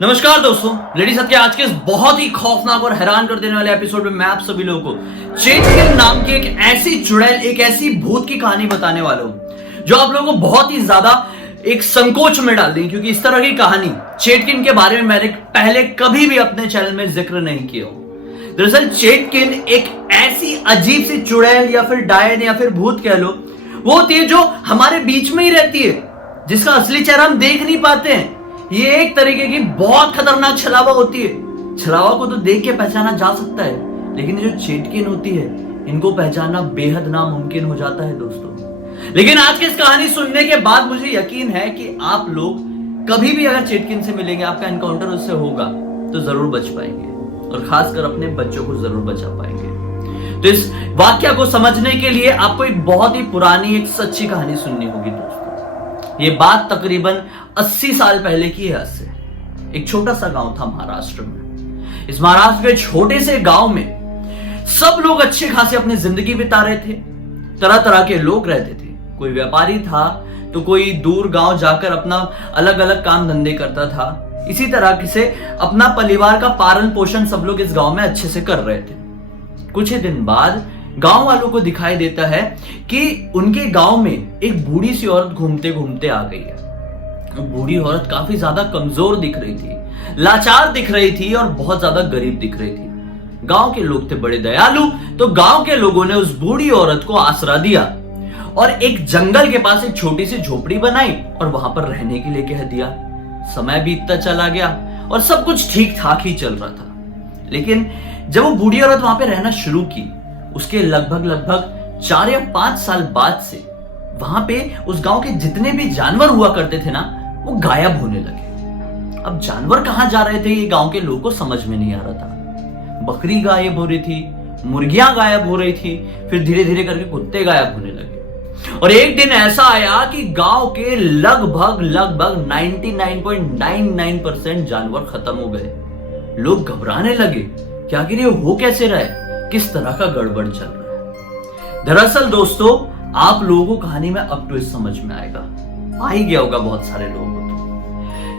नमस्कार दोस्तों, लेडी सत्य आज के इस बहुत ही खौफनाक और हैरान कर देने वाले एपिसोड में मैं आप सभी लोगों को चेटकिन नाम की एक ऐसी चुड़ैल, एक ऐसी भूत की कहानी बताने वाला हूं जो आप लोगों को बहुत ही ज्यादा एक संकोच में डाल देंगे, क्योंकि इस तरह की कहानी चेटकिन के बारे में मैंने पहले कभी भी अपने चैनल में जिक्र नहीं किया हो। दरअसल चेटकिन एक ऐसी अजीब सी चुड़ैल या फिर डायन या फिर भूत कह लो, वो होती है जो हमारे बीच में ही रहती है, जिसका असली चेहरा हम देख नहीं पाते हैं। ये एक तरीके की बहुत खतरनाक छलावा होती है। छलावा को तो देख के पहचाना जा सकता है, लेकिन ये जो चेटकिन होती है, इनको पहचानना बेहद नामुमकिन हो जाता है दोस्तों। लेकिन आज की इस कहानी सुनने के बाद मुझे यकीन है कि आप लोग कभी भी अगर चेटकिन से मिलेंगे, आपका एनकाउंटर उससे होगा, तो जरूर बच पाएंगे और खासकर अपने बच्चों को जरूर बचा पाएंगे। तो इस वाक्य को समझने के लिए आपको एक बहुत ही पुरानी, एक सच्ची कहानी सुननी होगी दोस्तों। ये बात तकरीबन 80 साल पहले की है। से एक छोटा सा गांव था महाराष्ट्र में। इस महाराष्ट्र के छोटे से गांव में सब लोग अच्छे खासे अपनी जिंदगी बिता रहे थे। तरह तरह के लोग रहते थे। कोई व्यापारी था तो कोई दूर गांव जाकर अपना अलग अलग काम धंधे करता था। इसी तरह से अपना परिवार का पालन पोषण सब लोग इस गांव में अच्छे से कर रहे थे। कुछ ही दिन बाद गांव वालों को दिखाई देता है कि उनके गांव में एक बूढ़ी सी औरत घूमते घूमते आ गई है। बूढ़ी औरत काफी ज्यादा कमजोर दिख रही थी, लाचार दिख रही थी और बहुत ज्यादा गरीब दिख रही थी। गांव के लोग थे बड़े दयालु, तो गांव के लोगों ने उस बूढ़ी औरत को आसरा दिया और एक जंगल के पास एक छोटी सी झोपड़ी बनाई और वहां पर रहने के लिए कह दिया। समय बीतता चला गया और सब कुछ ठीक ठाक ही चल रहा था। लेकिन जब वो बूढ़ी औरत वहां पे रहना शुरू की, उसके लगभग 4 या 5 साल बाद से वहां पे उस गांव के जितने भी जानवर हुआ करते थे ना, वो गायब होने लगे। अब जानवर कहां जा रहे थे, ये गांव के लोगों को समझ में नहीं आ रहा था। बकरी गायब हो रही थी, मुर्गियां गायब हो रही थी, फिर धीरे धीरे करके कुत्ते गायब होने लगे। और एक दिन ऐसा आया कि गांव के लगभग 99.99% जानवर खत्म हो गए। लोग घबराने लगे कि आखिर ये हो कैसे रहा है, किस तरह का गड़बड़ चल रहा है। दरअसल दोस्तों, आप लोगों को कहानी में अब ट्विस्ट समझ में आएगा, आ ही गया होगा बहुत सारे लोगों को।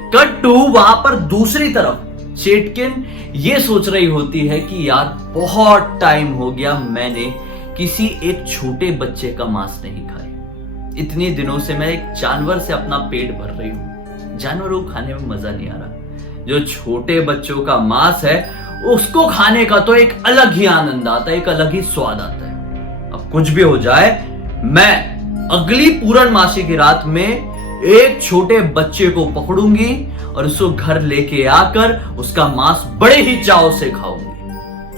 कट टू वहां पर दूसरी तरफ चेटकिन ये सोच रही होती है कि यार बहुत टाइम हो गया, मैंने किसी एक छोटे बच्चे का मांस नहीं खाया। इतने दिनों से मैं एक जानवर से अपना पेट भर रही हूं, जानवरों को खाने में मजा नहीं आ रहा। जो छोटे बच्चों का मांस है उसको खाने का तो एक अलग ही आनंद आता है, एक अलग ही स्वाद आता है। अब कुछ भी हो जाए, मैं अगली पूर्णमासी की रात में एक छोटे बच्चे को पकड़ूंगी और उसको घर लेके आकर उसका मांस बड़े ही चाव से खाऊंगी।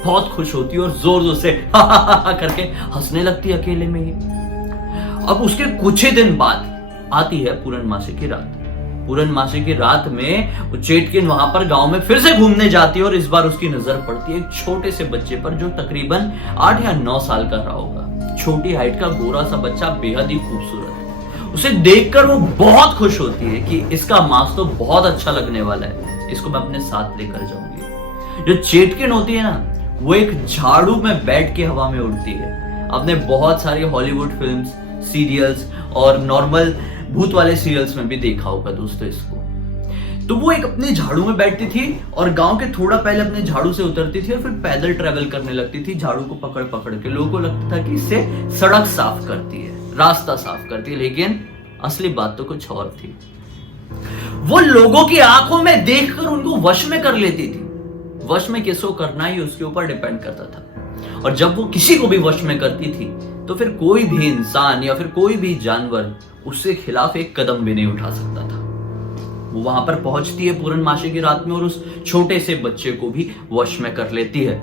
बहुत खुश होती है और जोर जोर से करके हंसने लगती है अकेले में ही। अब उसके कुछ ही दिन बाद आती है पूर्णमासी की रात। पूर्णमासी की रात में वो चेटकिन वहां पर गांव में फिर से घूमने जाती है और इस बार उसकी नजर पड़ती है एक छोटे से बच्चे पर, जो तकरीबन 8 या 9 साल का रहा होगा। छोटी हाइट का गोरा सा बच्चा, बेहद ही खूबसूरत है। उसे देखकर वो बहुत खुश होती है कि इसका मांस तो बहुत अच्छा लगने वाला है, इसको मैं अपने साथ लेकर जाऊंगी। जो चेटकिन होती है ना, वो एक झाड़ू में बैठ के हवा में उड़ती है। आपने बहुत सारी हॉलीवुड फिल्म्स, सीरियल्स और नॉर्मल भूत वाले सीरियल्स में भी देखा होगा दोस्तों इसको। तो वो एक अपने झाड़ू में बैठती थी और गांव के थोड़ा पहले अपने झाड़ू से उतरती थी और फिर पैदल ट्रेवल करने लगती थी, झाड़ू को पकड़ पकड़ के। लोगों को लगता था कि इससे सड़क साफ करती है, रास्ता साफ करती है, लेकिन असली बात तो कुछ और थी। वो लोगों की आंखों में देखकर उनको वश में कर लेती थी। वश में किसको करना ही उसके ऊपर डिपेंड करता था। और जब वो किसी को भी वश में करती थी, तो फिर कोई भी इंसान या फिर कोई भी जानवर उसके खिलाफ एक कदम भी नहीं उठा सकता था। वो वहां पर पहुंचती है पूर्णमासी की रात में और उस छोटे से बच्चे को भी वश में कर लेती है।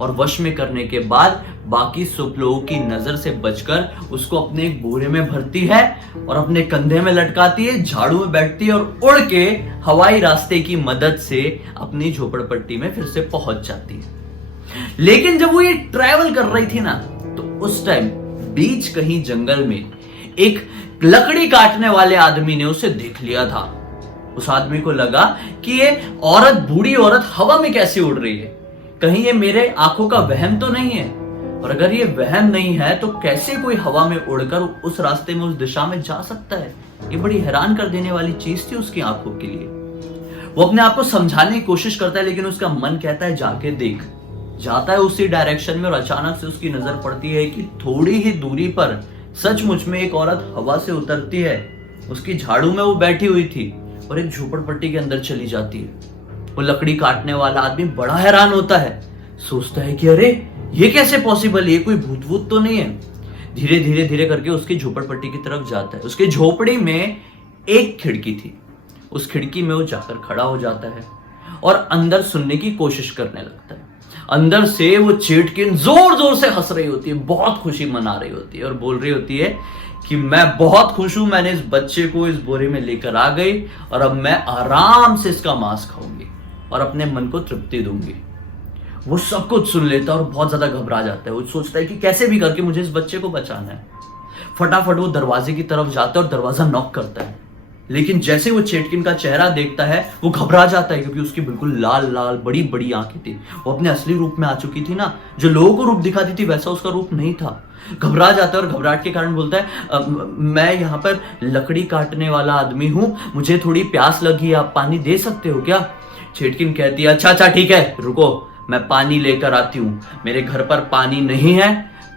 और वश में करने के बाद बाकी सब लोगों की नजर से बचकर उसको अपने एक बोरे में भरती है और अपने कंधे में लटकाती है, झाड़ू में बैठती है और उड़ के हवाई रास्ते की मदद से अपनी झोपड़पट्टी में फिर से पहुंच जाती है। लेकिन जब वो ये ट्रैवल कर रही थी ना, तो उस टाइम बीच कहीं जंगल में एक लकड़ी काटने वाले आदमी ने उसे देख लिया था। उस आदमी को लगा कि ये औरत, बूढ़ी औरत हवा में कैसे उड़ रही है, कहीं ये मेरे आंखों का वहम तो नहीं है। और अगर ये वहम नहीं है तो कैसे कोई हवा में उड़कर उस रास्ते में, उस दिशा में जा सकता है। ये बड़ी हैरान कर देने वाली चीज थी उसकी आंखों के लिए। वो अपने आप को समझाने की कोशिश करता है, लेकिन उसका मन कहता है जाके देख। जाता है उसी डायरेक्शन में और अचानक से उसकी नजर पड़ती है कि थोड़ी ही दूरी पर सचमुच में एक औरत हवा से उतरती है। उसकी झाड़ू में वो बैठी हुई थी और एक झोपड़पट्टी के अंदर चली जाती है। वो लकड़ी काटने वाला आदमी बड़ा हैरान होता है, सोचता है कि अरे ये कैसे पॉसिबल, ये कोई भूत वूत तो नहीं है। धीरे धीरे धीरे करके उसकी झोपड़पट्टी की तरफ जाता है। उसकी झोपड़ी में एक खिड़की थी। उस खिड़की में वो जाकर खड़ा हो जाता है और अंदर सुनने की कोशिश करने लगता है। अंदर से वो चेटकिन जोर जोर से हंस रही होती है, बहुत खुशी मना रही होती है और बोल रही होती है कि मैं बहुत खुश हूं, मैंने इस बच्चे को इस बोरे में लेकर आ गई और अब मैं आराम से इसका मांस खाऊंगी और अपने मन को तृप्ति दूंगी। वो सब कुछ सुन लेता है और बहुत ज्यादा घबरा जाता है। वो सोचता है कि कैसे भी करके मुझे इस बच्चे को बचाना है। फटाफट वो दरवाजे की तरफ जाता है और दरवाजा नॉक करता है, लेकिन जैसे वो चेटकिन का चेहरा देखता है वो घबरा जाता है, क्योंकि उसकी बिल्कुल लाल लाल बड़ी बड़ी आंखें थी। वो अपने असली रूप में आ चुकी थी ना, जो लोगों को रूप दिखाती थी वैसा उसका रूप नहीं था। घबरा जाता है और घबराहट के कारण बोलता है मैं यहाँ पर लकड़ी काटने वाला आदमी हूँ, मुझे थोड़ी प्यास लगी, आप पानी दे सकते हो क्या? चेटकिन कहती है अच्छा अच्छा ठीक है, रुको मैं पानी लेकर आती हूँ। मेरे घर पर पानी नहीं है,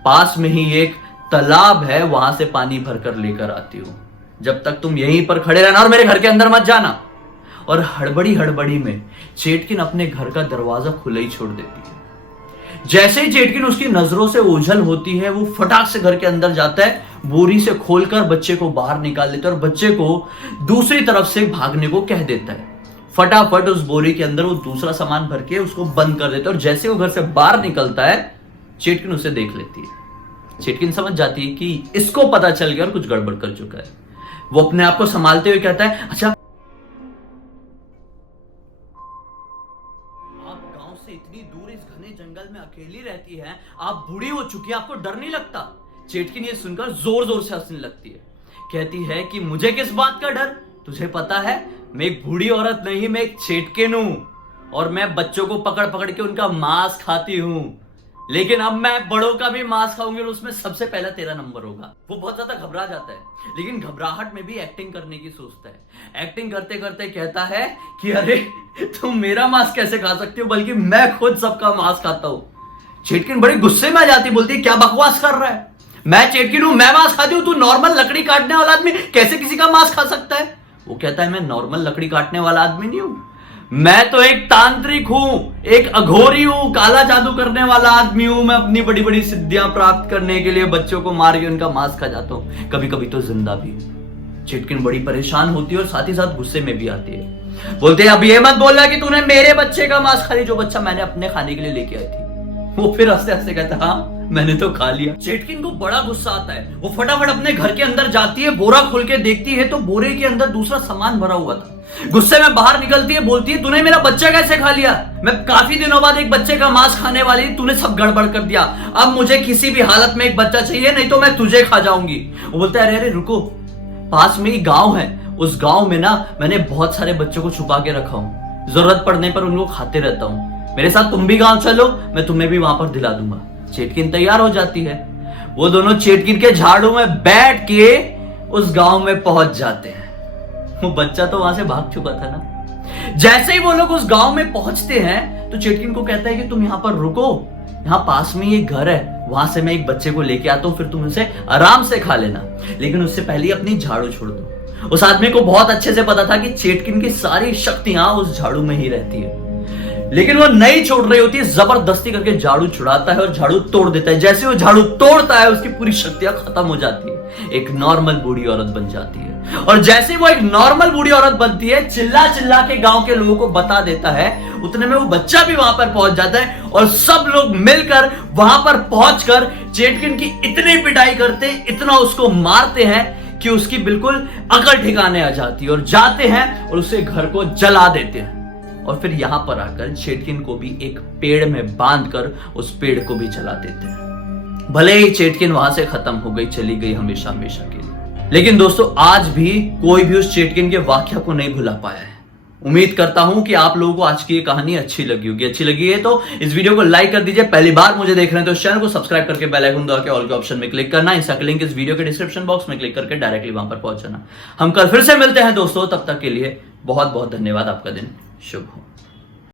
पास में ही एक तालाब है, वहां से पानी भरकर लेकर आती हूँ। जब तक तुम यहीं पर खड़े रहना और मेरे घर के अंदर मत जाना। और हड़बड़ी हड़बड़ी में चेटकिन अपने घर का दरवाजा खुला ही छोड़ देती है। जैसे ही चेटकिन उसकी नजरों से ओझल होती है, वो फटाक से घर के अंदर जाता है, बोरी से खोलकर बच्चे को बाहर निकाल लेता है और बच्चे को दूसरी तरफ से भागने को कह देता है। फटाफट उस बोरी के अंदर वो दूसरा सामान भर के उसको बंद कर देता है और जैसे वो घर से बाहर निकलता है चेटकिन उसे देख लेती है। चेटकिन समझ जाती है कि इसको पता चल गया और कुछ गड़बड़ कर चुका है। वो अपने आप को संभालते हुए कहता है अच्छा आप गांव से इतनी दूर इस घने जंगल में अकेली रहती हैं, आप बूढ़ी हो चुकी है, आपको डर नहीं लगता? चेटकिन ये सुनकर जोर जोर से हंसने लगती है। कहती है कि मुझे किस बात का डर, तुझे पता है मैं एक बूढ़ी औरत नहीं, मैं एक चेटकिन हूं और मैं बच्चों को पकड़ पकड़ के उनका मांस खाती हूं, लेकिन अब मैं बड़ों का भी मांस खाऊंगी और उसमें सबसे पहला तेरा नंबर होगा। वो बहुत ज्यादा घबरा जाता है, लेकिन घबराहट में भी एक्टिंग करने की सोचता है। एक्टिंग करते करते कहता है कि अरे तुम मेरा मांस कैसे खा सकती हो, बल्कि मैं खुद सबका मांस खाता हूं। चेटकिन बड़े गुस्से में आ जाती, बोलती है क्या बकवास कर रहा है, मैं चेटकिन हूं, मैं मांस खाती हूं, तू नॉर्मल लकड़ी काटने वाला आदमी कैसे किसी का मांस खा सकता है? वो कहता है मैं नॉर्मल लकड़ी काटने वाला आदमी नहीं हूं, मैं तो एक तांत्रिक हूं, एक अघोरी हूं, काला जादू करने वाला आदमी हूं। मैं अपनी बड़ी बड़ी सिद्धियां प्राप्त करने के लिए बच्चों को मार के उनका मांस खा जाता हूं, कभी कभी तो जिंदा भी। चेटकिन बड़ी परेशान होती है और साथ ही साथ गुस्से में भी आती है। बोलते हैं अब ये मत बोलना कि तूने मेरे बच्चे का मांस खा लिया, जो बच्चा मैंने अपने खाने के लिए लेके आई थी। वो फिर हंसते हंसते कहता है हाँ मैंने तो खा लिया। चेटकिन को बड़ा गुस्सा आता है, वो फटाफट अपने घर के अंदर जाती है, बोरा खोल के देखती है तो बोरे के अंदर दूसरा सामान भरा हुआ था। गुस्से में बाहर निकलती है, बोलती है तूने मेरा बच्चा कैसे खा लिया, मैं काफी दिनों बाद एक बच्चे का मांस खाने वाली, तूने सब गड़बड़ कर दिया, अब मुझे किसी भी हालत में एक बच्चा चाहिए, नहीं तो मैं तुझे खा जाऊंगी। वो बोलता है अरे अरे रुको, पास में ही गांव है, उस गांव में ना मैंने बहुत सारे बच्चों को छुपा के रखा हूं, जरूरत पड़ने पर उनको खाते रहता हूं, मेरे साथ तुम भी गांव चलो, मैं तुम्हें भी वहां पर दिला दूंगा। चेटकिन तैयार हो जाती है, वो दोनों चेटकिन के झाड़ू में बैठ के उस गांव में पहुंच जाते हैं। वो बच्चा तो वहां से भाग चुका था ना। जैसे ही वो लोग उस गांव में पहुंचते हैं तो चेटकिन को कहता है कि तुम यहाँ पर रुको, यहाँ पास में ये घर है, वहां से मैं एक बच्चे को लेके आता हूं, फिर तुम उसे आराम से खा लेना, लेकिन उससे पहले अपनी झाड़ू छोड़ दो। उस आदमी को बहुत अच्छे से पता था कि चेटकिन की सारी शक्तियां उस झाड़ू में ही रहती है, लेकिन वो नहीं छोड़ रही होती है, जबरदस्ती करके झाड़ू छुड़ाता है और झाड़ू तोड़ देता है। जैसे वो झाड़ू तोड़ता है उसकी पूरी शक्तियां खत्म हो जाती है, एक नॉर्मल बूढ़ी औरत बन जाती है। और जैसे वो एक नॉर्मल बूढ़ी औरत बनती है, चिल्ला चिल्ला के गांव के लोगों को बता देता है, उतने में वो बच्चा भी वहां पर पहुंच जाता है और सब लोग मिलकर वहां पर पहुंचकर चेटकिन की इतनी पिटाई करते हैं, इतना उसको मारते हैं कि उसकी बिल्कुल अकल ठिकाने आ जाती है और जाते हैं और उसे घर को जला देते हैं। और फिर यहां पर आकर चेटकिन को भी एक पेड़ में बांधकर उस पेड़ को भी जला देते हैं। भले ही चेटकिन वहां से खत्म हो गई, चली गई हमेशा हमेशा के लिए, लेकिन दोस्तों आज भी कोई भी उस चेटकिन के वाक्य को नहीं भुला पाया है। उम्मीद करता हूं कि आप लोगों को आज की ये कहानी अच्छी लगी होगी। अच्छी लगी है तो इस वीडियो को लाइक कर दीजिए। पहली बार मुझे देख रहे हैं तो इस चैनल को सब्सक्राइब करके बेल आइकन दबा के ऑल के ऑप्शन में क्लिक करना। इंस्टा का लिंक इस वीडियो के डिस्क्रिप्शन बॉक्स में क्लिक करके डायरेक्टली वहां पर पहुंच जाना। हम कल फिर से मिलते हैं दोस्तों, तब तक के लिए बहुत बहुत धन्यवाद। आपका दिन शुभ हो।